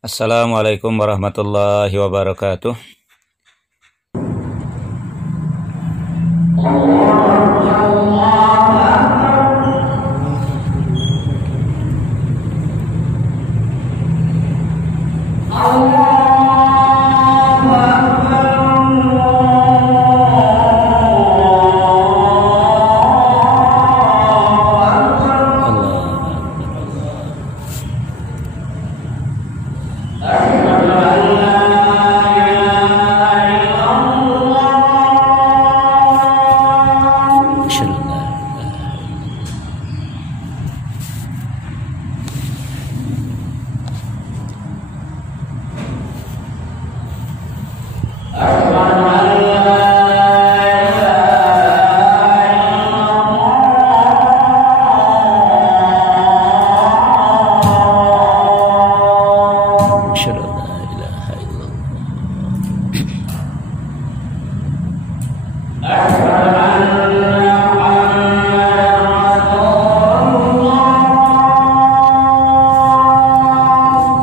Assalamualaikum warahmatullahi wabarakatuh.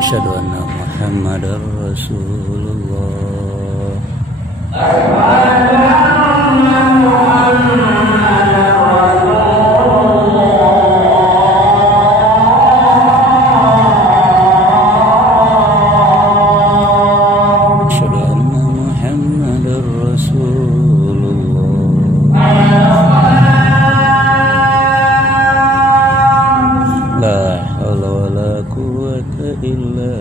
Asyhadu anna Muhammadar Rasulullah. Asyhadu anna Muhammadar Rasulullah. La haula wala quwwata illa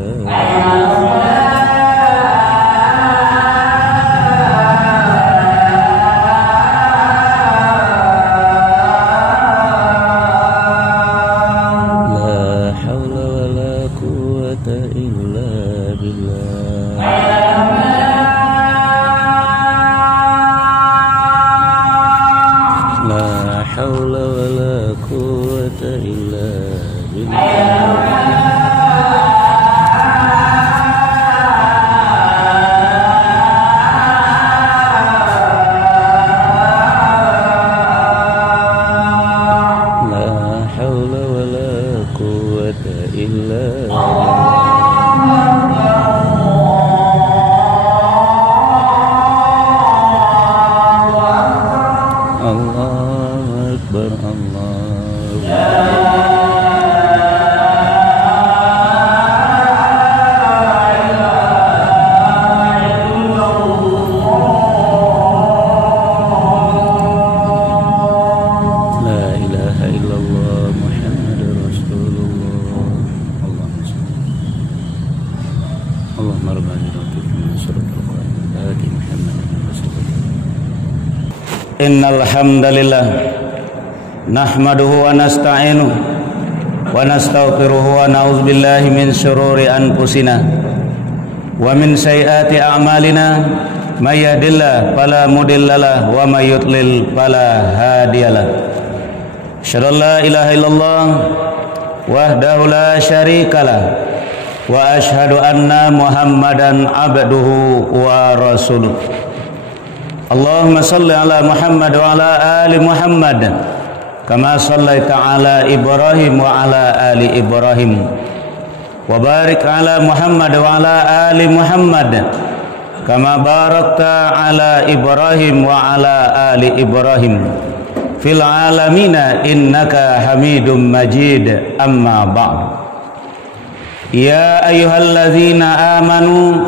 Innal hamdalillah nahmaduhu wa nasta'inuhu wa nastaghfiruhu wa na'udzu billahi min shururi anfusina wa min sayyiati a'malina may yahdihillahu fala mudhillalah wa may yudlil fala hadiyalah. Asyhadu an la ilaha illallah wahdahu la syarikalah wa asyhadu anna Muhammadan abduhu wa rasuluh. Allahumma salli ala Muhammad wa ala ali Muhammad kama sallaita ala Ibrahim wa ala ali Ibrahim wa barik ala Muhammad wa ala ali Muhammad kama barakta ala Ibrahim wa ala ali Ibrahim fil alamina innaka Hamidum Majid. Amma ba'd. Ya ayyuhalladzina amanu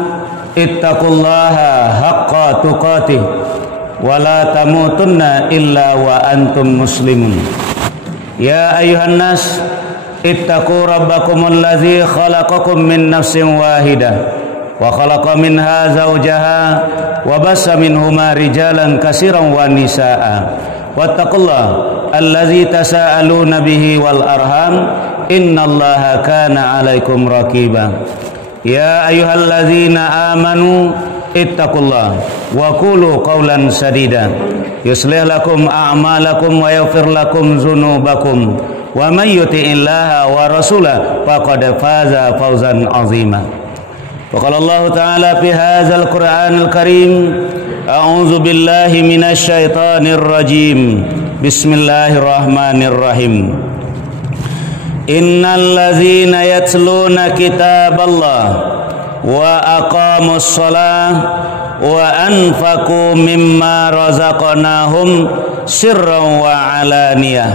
ittaqullaha haqqa tuqatih wa la tamutunna illa wa antum muslimun. Ya ayyuhan nas ittaqu rabbakumul ladzi khalaqakum min nafsin wahidah wa khalaqa minha zawjaha wa bassa minhuma rijalan katsiran wa nisaa. Wattaqullaha alladzi tasaaluna bihi wal arham innallaha kana 'alaikum raqiba. Ya ayyuhalladzina amanu ittaqullah wa qulu qawlan sadida yuslih lakum a'malakum wa yaghfir lakum dzunubakum wa may yuti'illaha wa rasulahu faqad faza fawzan 'azima. Wa qala Allah ta'ala fi hadzal Qur'anil Karim a'udzu billahi minasy syaithanir rajim. Bismillahirrahmanirrahim. Innal ladzina yatluna kitaballah wa aqamus shalah wa anfaqu mimma razaqnahum sirran wa alaniyah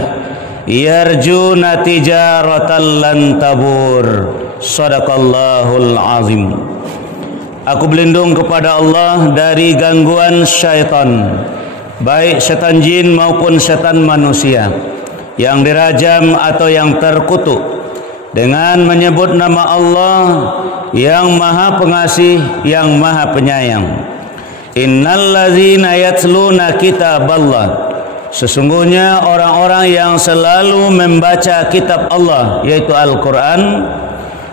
yarjuna tijaratan lan tabur. Shadaqallahul azim. Aku berlindung kepada Allah dari gangguan syaitan, baik setan jin maupun setan manusia, yang dirajam atau yang terkutuk, dengan menyebut nama Allah yang Maha Pengasih, yang Maha Penyayang. Innal ladzina yatluna kitaballah, sesungguhnya orang-orang yang selalu membaca kitab Allah, yaitu Al-Quran,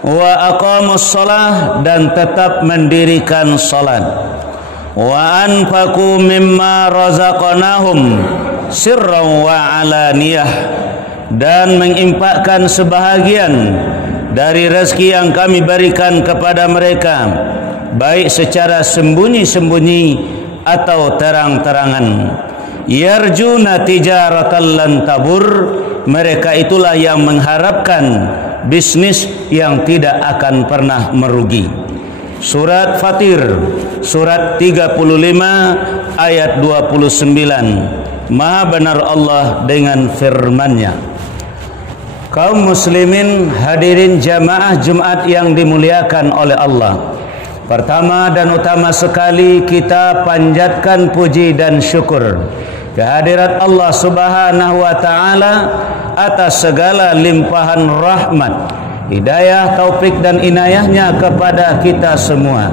wa aqamus shalah, dan tetap mendirikan salat, wa anfaqu mimma razaqnahum sirran wa alaniyah, dan menginfakkan sebahagian dari rezeki yang kami berikan kepada mereka, baik secara sembunyi-sembunyi atau terang-terangan. Yarjuna tijaratan lan tabur, mereka itulah yang mengharapkan bisnis yang tidak akan pernah merugi. Surat Fatir, surat 35 ayat 29. Maha benar Allah dengan firman-Nya. Kaum muslimin hadirin jamaah Jumat yang dimuliakan oleh Allah, pertama dan utama sekali kita panjatkan puji dan syukur kehadirat Allah Subhanahu wa taala atas segala limpahan rahmat, hidayah, taufik dan inayahnya kepada kita semua.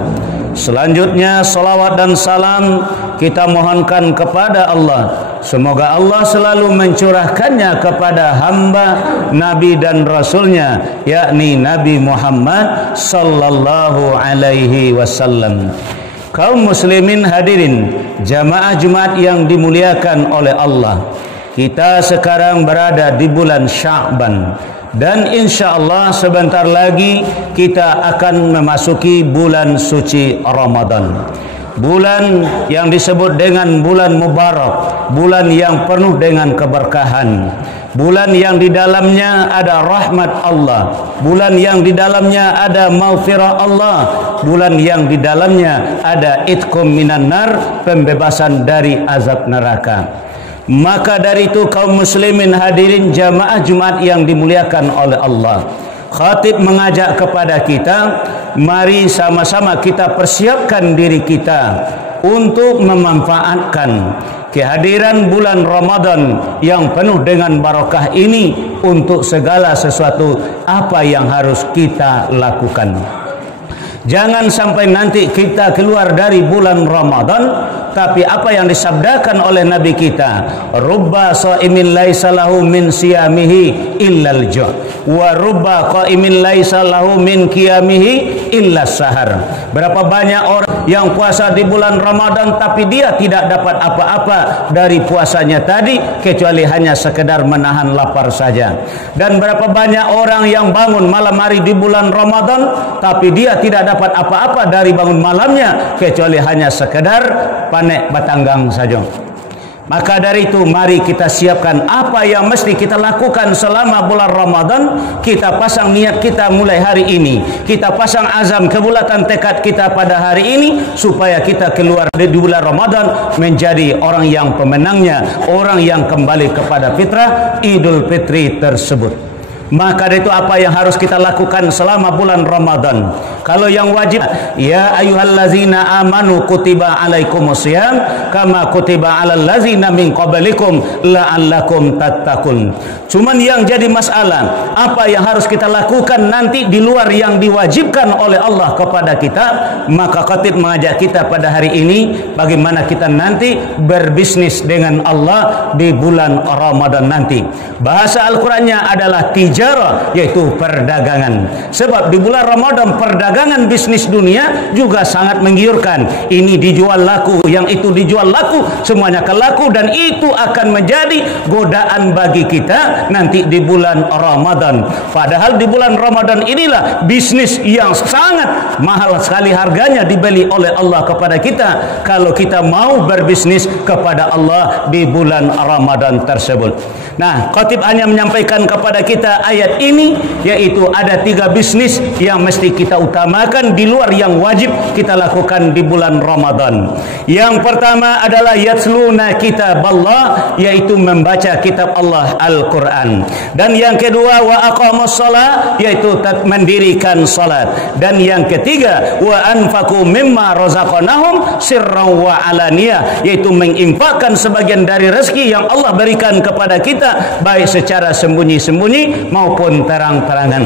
Selanjutnya salawat dan salam kita mohonkan kepada Allah, semoga Allah selalu mencurahkannya kepada hamba, Nabi dan Rasulnya, yakni Nabi Muhammad sallallahu alaihi wasallam. Kaum muslimin hadirin jamaah Jumat yang dimuliakan oleh Allah, kita sekarang berada di bulan Sya'ban, dan insya-Allah sebentar lagi kita akan memasuki bulan suci Ramadan. Bulan yang disebut dengan bulan mubarak, bulan yang penuh dengan keberkahan, bulan yang di dalamnya ada rahmat Allah, bulan yang di dalamnya ada maghfirah Allah, bulan yang di dalamnya ada itqum minan nar, pembebasan dari azab neraka. Maka dari itu kaum muslimin hadirin jamaah Jumat yang dimuliakan oleh Allah, khatib mengajak kepada kita, mari sama-sama kita persiapkan diri kita untuk memanfaatkan kehadiran bulan Ramadan yang penuh dengan barakah ini untuk segala sesuatu apa yang harus kita lakukan. Jangan sampai nanti kita keluar dari bulan Ramadan, tapi apa yang disabdakan oleh Nabi kita, rubba shaimin laisa lahu min siyamihi illal ju' wa rubba qaimin laisa lahu min qiyamihi illas sahar. Berapa banyak orang yang puasa di bulan Ramadan tapi dia tidak dapat apa-apa dari puasanya tadi kecuali hanya sekedar menahan lapar saja. Dan berapa banyak orang yang bangun malam hari di bulan Ramadan tapi dia tidak dapat apa-apa dari bangun malamnya kecuali hanya sekedar panek batanggang saja. Maka dari itu mari kita siapkan apa yang mesti kita lakukan selama bulan Ramadan. Kita pasang niat kita mulai hari ini, kita pasang azam kebulatan tekad kita pada hari ini supaya kita keluar di bulan Ramadan menjadi orang yang pemenangnya, orang yang kembali kepada fitrah Idul Fitri tersebut. Maka dari itu apa yang harus kita lakukan selama bulan Ramadan? Kalau yang wajib, ya ayyuhallazina amanu kutiba alaikumusiyam kama kutiba alal ladzina min qablikum la'allakum tattaqun. Cuman yang jadi masalah, apa yang harus kita lakukan nanti di luar yang diwajibkan oleh Allah kepada kita? Maka khatib mengajak kita pada hari ini bagaimana kita nanti berbisnis dengan Allah di bulan Ramadan nanti. Bahasa Al-Qur'annya adalah tijarah, yaitu perdagangan. Sebab di bulan Ramadan perdagangan bisnis dunia juga sangat menggiurkan. Ini dijual laku, yang itu dijual laku, semuanya akan laku, dan itu akan menjadi godaan bagi kita nanti di bulan Ramadan. Padahal di bulan Ramadan inilah bisnis yang sangat mahal sekali harganya dibeli oleh Allah kepada kita kalau kita mau berbisnis kepada Allah di bulan Ramadan tersebut. Nah, khatib hanya menyampaikan kepada kita ayat ini, yaitu ada 3 bisnis yang mesti kita utamakan di luar yang wajib kita lakukan di bulan Ramadan. Yang pertama adalah yatsluna kitab Allah, yaitu membaca kitab Allah Al-Quran. Dan yang kedua wa aqamus shalah, yaitu mendirikan salat. Dan yang ketiga wa anfaqu mimma razaqnahum sirran wa alaniyah, yaitu menginfakkan sebagian dari rezeki yang Allah berikan kepada kita, baik secara sembunyi-sembunyi maupun terang-terangan.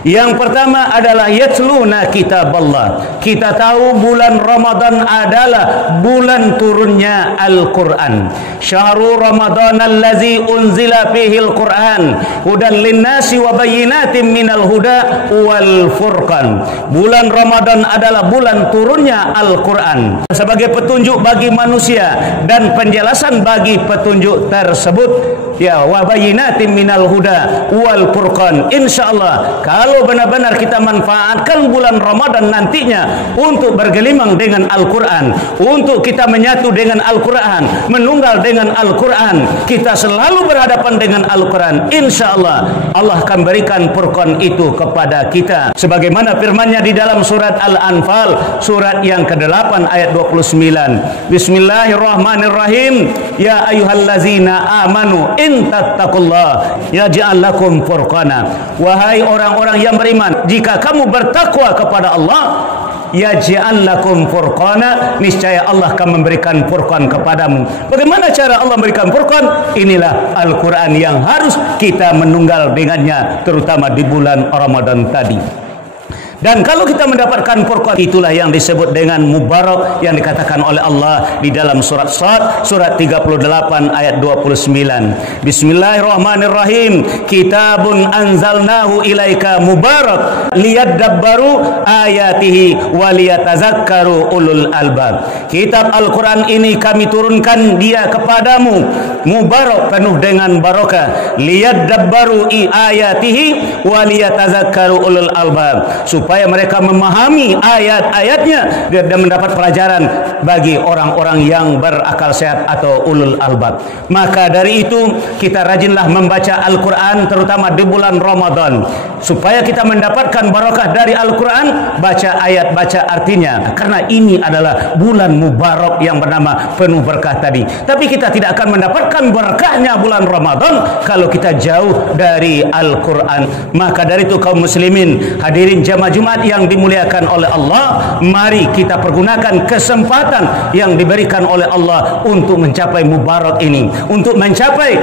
Yang pertama adalah yatluna kitab Allah. Kita tahu bulan Ramadan adalah bulan turunnya Al-Quran. Syahrul Ramadan allazi unzila fihi Al-Quran hudan linnasi wa bayyinatin minal huda wal furqan. Bulan Ramadan adalah bulan turunnya Al-Quran sebagai petunjuk bagi manusia dan penjelasan bagi petunjuk tersebut. Ya, wa bayyinatin minal huda wal furqan. Insyaallah kalau benar-benar kita manfaatkan bulan Ramadan nantinya untuk bergelimang dengan Al-Quran, untuk kita menyatu dengan Al-Quran, menunggal dengan Al-Quran, kita selalu berhadapan dengan Al-Quran, insyaallah Allah akan berikan furqan itu kepada kita. Sebagaimana firman-Nya di dalam surat Al-Anfal, surat yang ke-8 ayat 29. Bismillahirrahmanirrahim. Ya ayyuhallazina amanu in tattaqullah yaj'al lakum furqana. Wahai orang-orang yang beriman, jika kamu bertakwa kepada Allah, yaj'al lakum furqana, niscaya Allah akan memberikan furqan kepadamu. Bagaimana cara Allah memberikan furqan? Inilah Al-Quran yang harus kita menunggal dengannya, terutama di bulan Ramadan tadi. Dan kalau kita mendapatkan furqan, itulah yang disebut dengan mubarak yang dikatakan oleh Allah di dalam surat Shad, surat 38 ayat 29. Bismillahirrahmanirrahim. Kitabun anzalnahu ilaika mubarak liyadabbaru ayatihi wa liyatazakkaru ulul albab. Kitab Al-Quran ini kami turunkan dia kepadamu, mubarak, penuh dengan barakah, liyadabbaru ayatihi wa liyatazakkaru ulul albab, supaya mereka memahami ayat-ayatnya dan mendapat pelajaran bagi orang-orang yang berakal sehat atau ulul albab. Maka dari itu kita rajinlah membaca Al-Quran, terutama di bulan Ramadan, supaya kita mendapatkan barakah dari Al-Quran. Baca ayat, baca artinya, karena ini adalah bulan mubarak yang bernama penuh berkah tadi. Tapi kita tidak akan mendapatkan berkahnya bulan Ramadan kalau kita jauh dari Al-Quran. Maka dari itu kaum muslimin, hadirin jamaah Jumat yang dimuliakan oleh Allah, mari kita pergunakan kesempatan yang diberikan oleh Allah untuk mencapai mubarak ini, untuk mencapai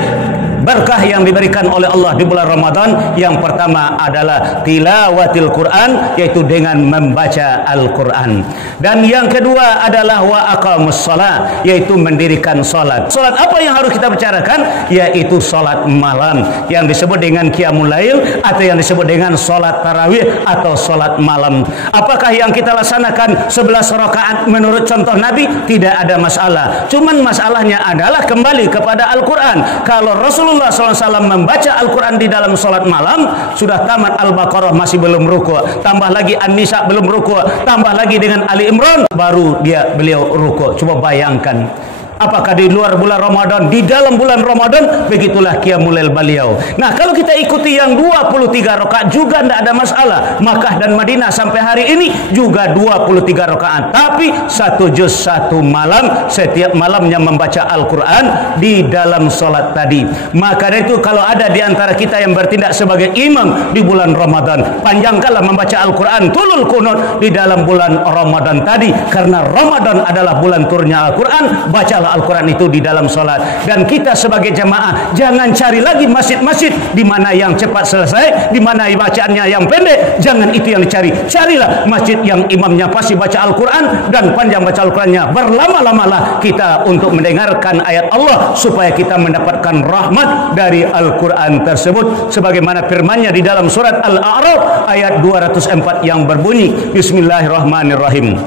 berkah yang diberikan oleh Allah di bulan Ramadan. Yang pertama adalah tilawatil Quran, yaitu dengan membaca Al-Quran. Dan yang kedua adalah wa aqamus shalah, yaitu mendirikan salat. Salat apa yang harus kita bicarakan? Yaitu salat malam yang disebut dengan qiyamul lail, atau yang disebut dengan salat tarawih atau salat malam. Apakah yang kita laksanakan 11 rakaat menurut contoh Nabi? Tidak ada masalah. Cuman masalahnya adalah kembali kepada Al-Quran. Kalau Rasulullah SAW membaca Al-Quran di dalam salat malam, sudah tamat Al-Baqarah masih belum rukuk, tambah lagi An-Nisa belum rukuk, tambah lagi dengan Ali Imran, baru beliau rukuk. Coba bayangkan, apakah di luar bulan Ramadan, di dalam bulan Ramadan, begitulah qiyamul lail beliau. Nah, kalau kita ikuti yang 23 rakaat juga tidak ada masalah. Makkah dan Madinah sampai hari ini juga 23 rakaat, tapi 1 juz 1 malam, setiap malamnya membaca Al-Quran di dalam salat tadi. Maka dari itu kalau ada di antara kita yang bertindak sebagai imam di bulan Ramadan, panjangkanlah membaca Al-Quran, tulul kunut di dalam bulan Ramadan tadi, karena Ramadan adalah bulan turunnya Al-Quran. Bacalah Al-Quran itu di dalam salat. Dan kita sebagai jamaah jangan cari lagi masjid-masjid di mana yang cepat selesai, di mana bacaannya yang pendek. Jangan itu yang dicari. Carilah masjid yang imamnya pasti baca Al-Quran dan panjang baca Al-Qurannya. Berlama-lamalah kita untuk mendengarkan ayat Allah supaya kita mendapatkan rahmat dari Al-Quran tersebut, sebagaimana firman-Nya di dalam surat Al-A'raf ayat 204 yang berbunyi Bismillahirrahmanirrahim.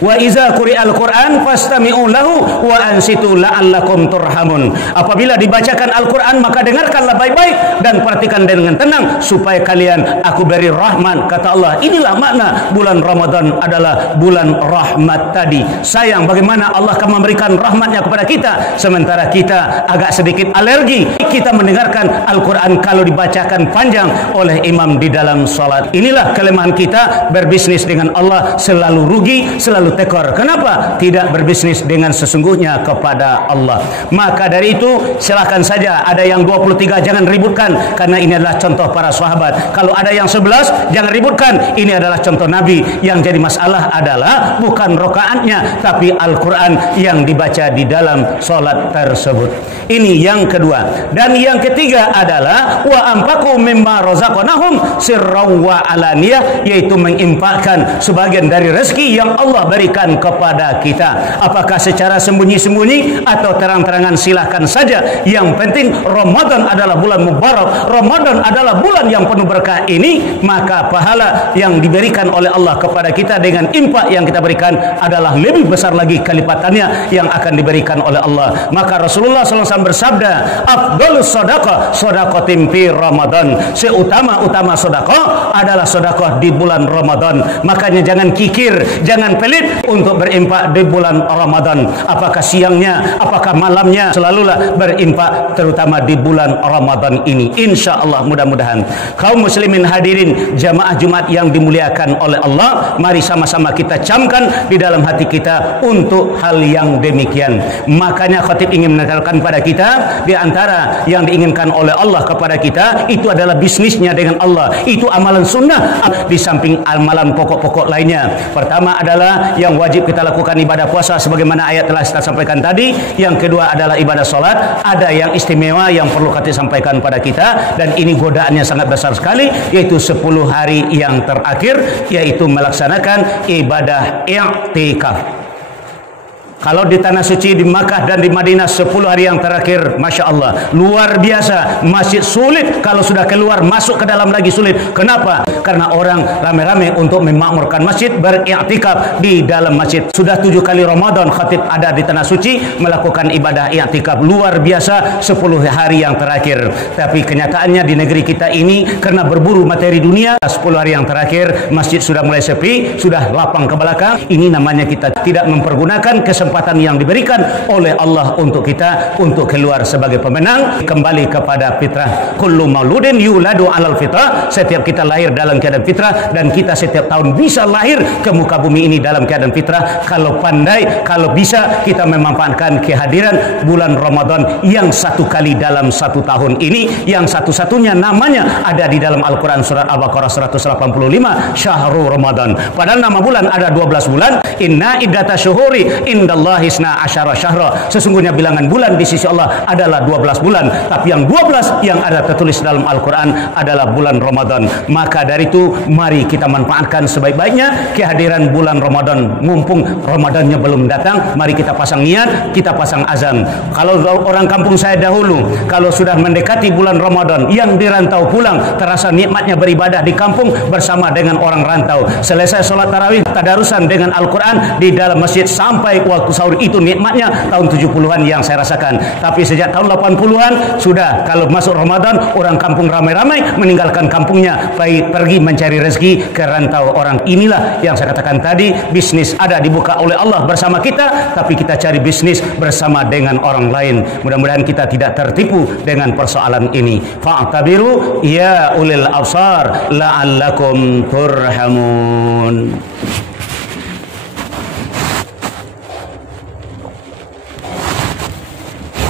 Wa iza quri'al Qur'an fastami'u lahu wa ansitu la'allakum turhamun. Apabila dibacakan Al-Qur'an maka dengarkanlah baik-baik dan perhatikan dengan tenang supaya kalian aku beri rahmat. Kata Allah, inilah makna bulan Ramadan adalah bulan rahmat tadi. Sayang bagaimana Allah akan memberikan rahmatnya kepada kita sementara kita agak sedikit alergi kita mendengarkan Al-Qur'an kalau dibacakan panjang oleh imam di dalam salat. Inilah kelemahan kita berbisnis dengan Allah, selalu rugi, selalu tekor. Kenapa? Tidak berbisnis dengan sesungguhnya kepada Allah. Maka dari itu silakan saja ada yang 23 jangan ributkan karena ini adalah contoh para sahabat. Kalau ada yang 11 jangan ributkan, ini adalah contoh Nabi. Yang jadi masalah adalah bukan rakaatnya tapi Al-Qur'an yang dibaca di dalam salat tersebut. Ini yang kedua. Dan yang ketiga adalah wa anfaqu mimma razaqnahum sirran wa alaniyah, yaitu menginfakkan sebagian dari rezeki yang Allah berikan kepada kita. Apakah secara sembunyi-sembunyi atau terang-terangan silahkan saja. Yang penting Ramadan adalah bulan mubarak, Ramadan adalah bulan yang penuh berkah ini, maka pahala yang diberikan oleh Allah kepada kita dengan infak yang kita berikan adalah lebih besar lagi kelipatannya yang akan diberikan oleh Allah. Maka Rasulullah SAW bersabda, afdhalus shadaqah shadaqatin fi Ramadan. Seutama-utama sedekah adalah sedekah di bulan Ramadan. Makanya jangan kikir, jangan pelit untuk berinfak di bulan Ramadan. Apakah siangnya, apakah malamnya, selalulah berinfak terutama di bulan Ramadan ini. Insyaallah mudah-mudahan kaum muslimin hadirin jamaah Jumat yang dimuliakan oleh Allah, mari sama-sama kita camkan di dalam hati kita untuk hal yang demikian. Makanya khatib ingin menekankan pada kita di antara yang diinginkan oleh Allah kepada kita itu adalah bisnisnya dengan Allah. Itu amalan sunnah di samping amalan pokok-pokok lainnya. Pertama adalah yang wajib kita lakukan ibadah puasa sebagaimana ayat telah kita sampaikan tadi. Yang kedua adalah ibadah salat. Ada yang istimewa yang perlu kita sampaikan pada kita dan ini godaannya sangat besar sekali, yaitu 10 hari yang terakhir, yaitu melaksanakan ibadah i'tikaf. Kalau di tanah suci di Makkah dan di Madinah 10 hari yang terakhir, Masya Allah, luar biasa. Masjid sulit, kalau sudah keluar masuk ke dalam lagi sulit. Kenapa? Karena orang rame-rame untuk memakmurkan masjid, beriktikaf di dalam masjid. Sudah 7 kali Ramadan khatib ada di tanah suci melakukan ibadah iktikaf. Luar biasa 10 hari yang terakhir. Tapi kenyataannya di negeri kita ini karena berburu materi dunia, 10 hari yang terakhir masjid sudah mulai sepi, sudah lapang ke belakang. Ini namanya kita tidak mempergunakan kesempatan yang diberikan oleh Allah untuk kita untuk keluar sebagai pemenang. Kembali kepada fitrah. Kullu mauludin yuladu alal fitrah. Setiap kita lahir dalam keadaan fitrah dan kita setiap tahun bisa lahir ke muka bumi ini dalam keadaan fitrah. Kalau pandai, kalau bisa kita memanfaatkan kehadiran bulan Ramadan yang satu kali dalam satu tahun ini, yang satu-satunya namanya ada di dalam Al-Quran surat Al-Baqarah 185, Syahrul Ramadan. Padahal nama bulan ada 12 bulan. Inna iddata syuhuri indallahi isna asyara syahra. Sesungguhnya bilangan bulan di sisi Allah adalah 12 bulan. Tapi yang 12 yang ada tertulis dalam Al-Quran adalah bulan Ramadan. Maka dari itu mari kita manfaatkan sebaik-baiknya kehadiran bulan Ramadan. Mumpung Ramadannya belum datang, mari kita pasang niat, kita pasang azam. Kalau orang kampung saya dahulu, kalau sudah mendekati bulan Ramadan, yang dirantau pulang terasa nikmatnya beribadah di kampung bersama dengan orang rantau. Selesai sholat tarawih, tadarusan dengan Al-Quran di dalam masjid sampai waktu sahur, itu nikmatnya tahun 70-an yang saya rasakan. Tapi sejak tahun 80-an sudah kalau masuk Ramadan orang kampung ramai-ramai meninggalkan kampungnya pergi mencari rezeki ke rantau orang. Inilah yang saya katakan tadi, bisnis ada dibuka oleh Allah bersama kita, tapi kita cari bisnis bersama dengan orang lain. Mudah-mudahan kita tidak tertipu dengan persoalan ini. Fa'tabiru ya ulil absar la'allakum turhamun.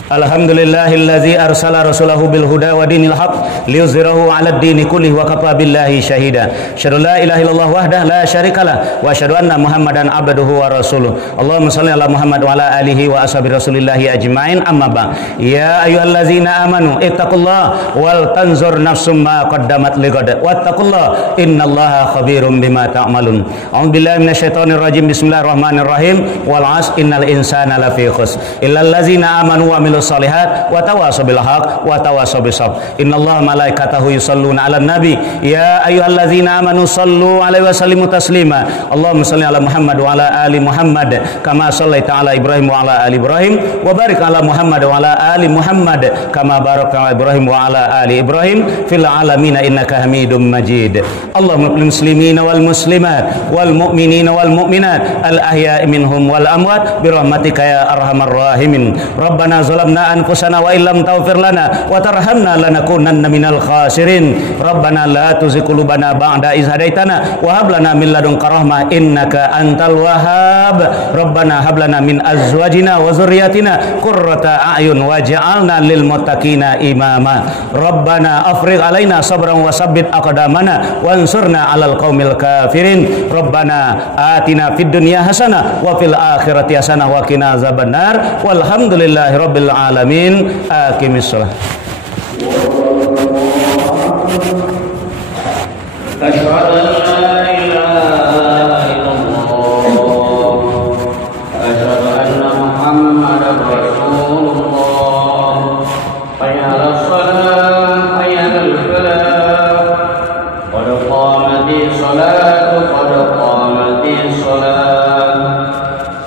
Alhamdulillahillazi arsala rasulahu bil huda wa dinil haq liyuzhirahu 'alad dini kullihi wa kafa billahi syahida. Asyhadu la ilaha illallah wahdahu la syarikalah wa asyhadu anna Muhammadan abduhu wa rasuluh. Allahumma shalli ala Muhammad wa ala alihi wa ashabi rasulillahi ajmain. Amma ba. Ya ayyuhallazina amanu ittaqullaha wal tanzur nafsum ma qaddamat lighad wattaqullaha innallaha khabirum bima ta'malun. A'udzubillahi minasyaitonir rajim. Bismillahirrahmanirrahim. Wal 'asr innal insana lafi khusr illal ladzina amanu wa amilus amilos solihat wa tawassaw bil haq wa tawassaw bis sabr. Innallaha malaikatahu yusholluna 'alan nabi ya ayyuhalladzina amanu shallu 'alaihi wa sallimu taslima. Allahumma shalli 'ala Muhammad wa 'ala ali Muhammad kama shallaita 'ala Ibrahim wa 'ala ali Ibrahim wa barik 'ala Muhammad wa 'ala ali Muhammad kama barakta 'ala Ibrahim wa 'ala ali Ibrahim fil 'alamin innaka Hamidum Majid. Allahumma lil muslimina wal muslimat wal mu'minina wal mu'minat al ahya'i minhum wal amwat bi rahmatika ya arhamar rahimin. Rabbana zalamna anfusana wa illam taghfir lana wa tarhamna lanakunanna minal khasirin. Rabbana la tuzigh qulubana ba'da idh hadaitana wa hab lana min ladunka rahmah innaka antal wahhab. Rabbana hab lana min azwajina wa dzurriyyatina qurrata a'yun waj'alna lil muttaqina imama. Rabbana afrigh alaina sabran wa sabbit aqdamana wansurna 'alal qaumil kafirin. Rabbana atina fid dunya hasanah wa fil akhirati hasanah wa qina azabannar. Walhamdulillahi rabbil alamin. Aqimis shalah. Asyhadu an la ilaha illallah asyhadu anna Muhammadar rasulullah. Hayya 'alas shalah hayya 'alal falah qad qamatis salatu qad qamatis salat.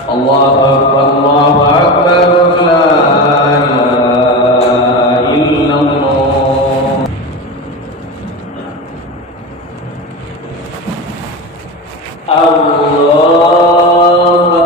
Allahu akbar Allahu akbar la ilaha illallah. Allahu akbar.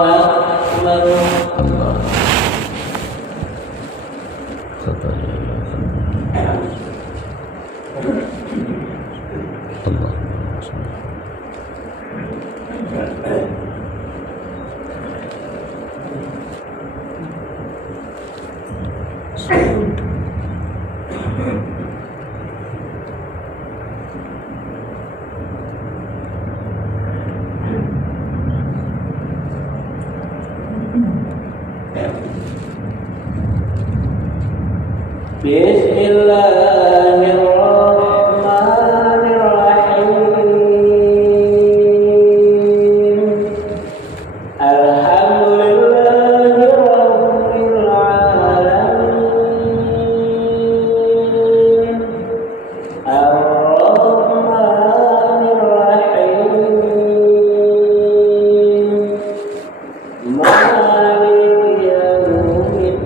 Bismillahirrahmanirrahim. Alhamdulillahi rabbil alamin. Ar-Rahmanirrahim. Maliki yaumiddin.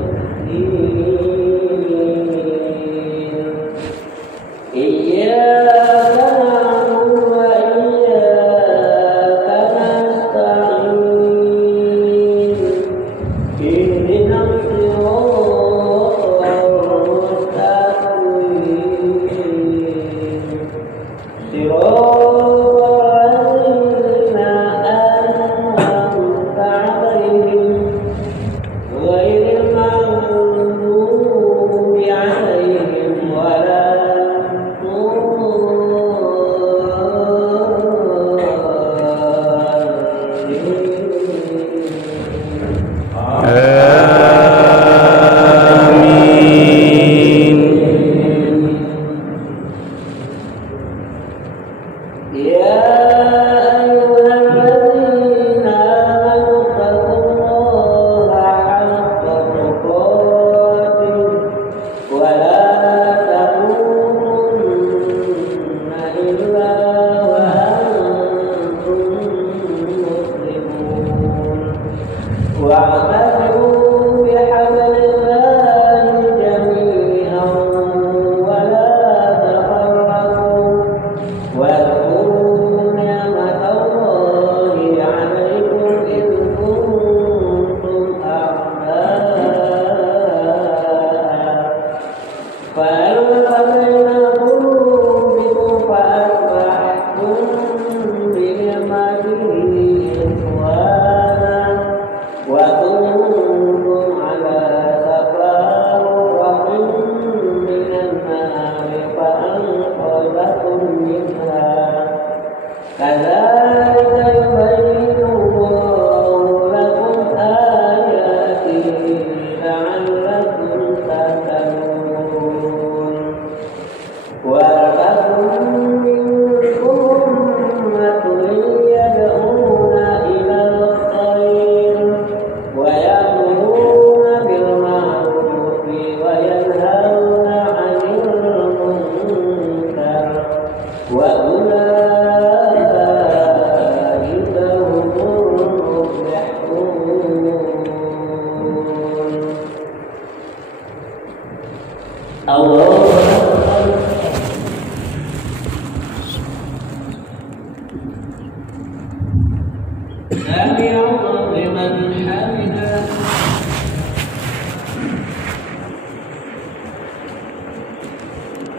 سمع الله لمن حمده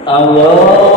الله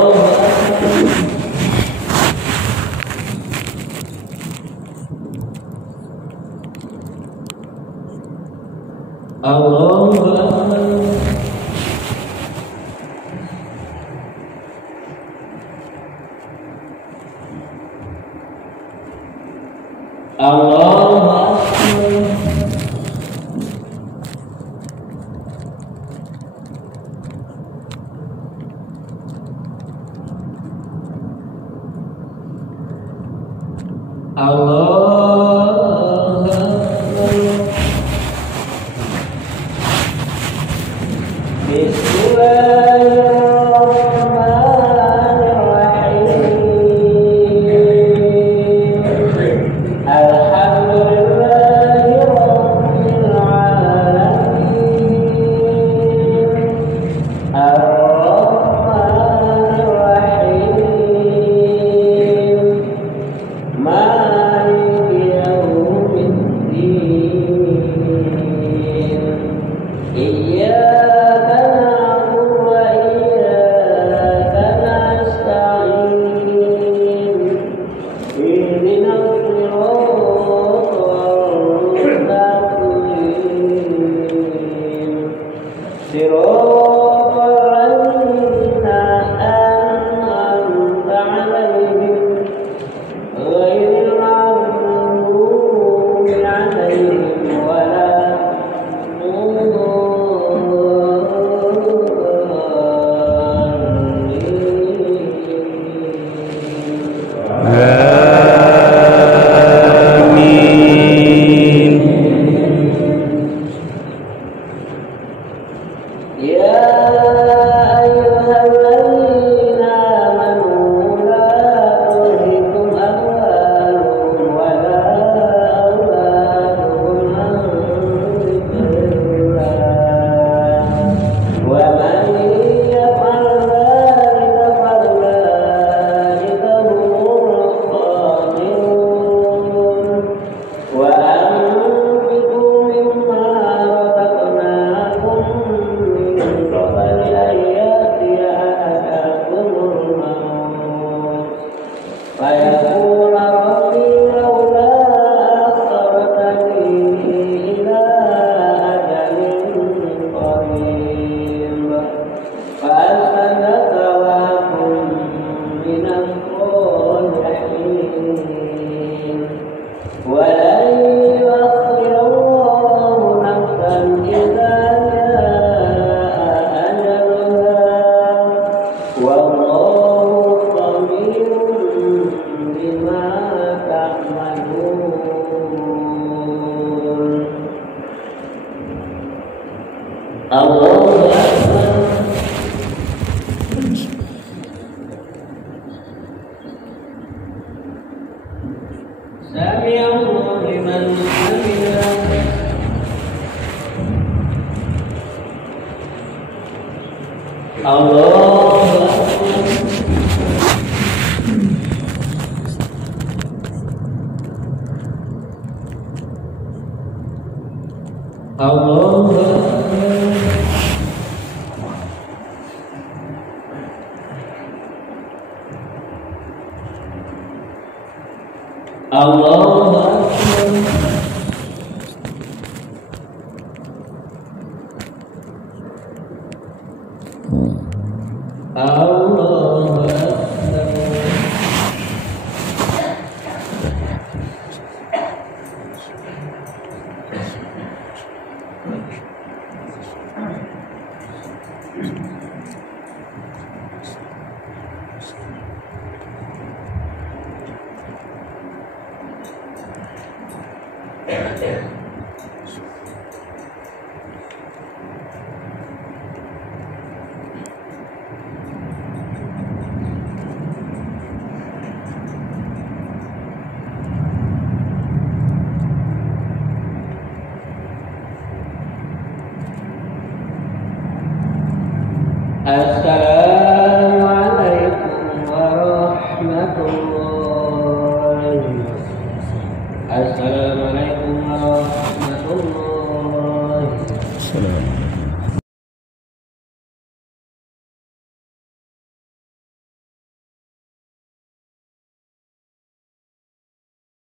السلام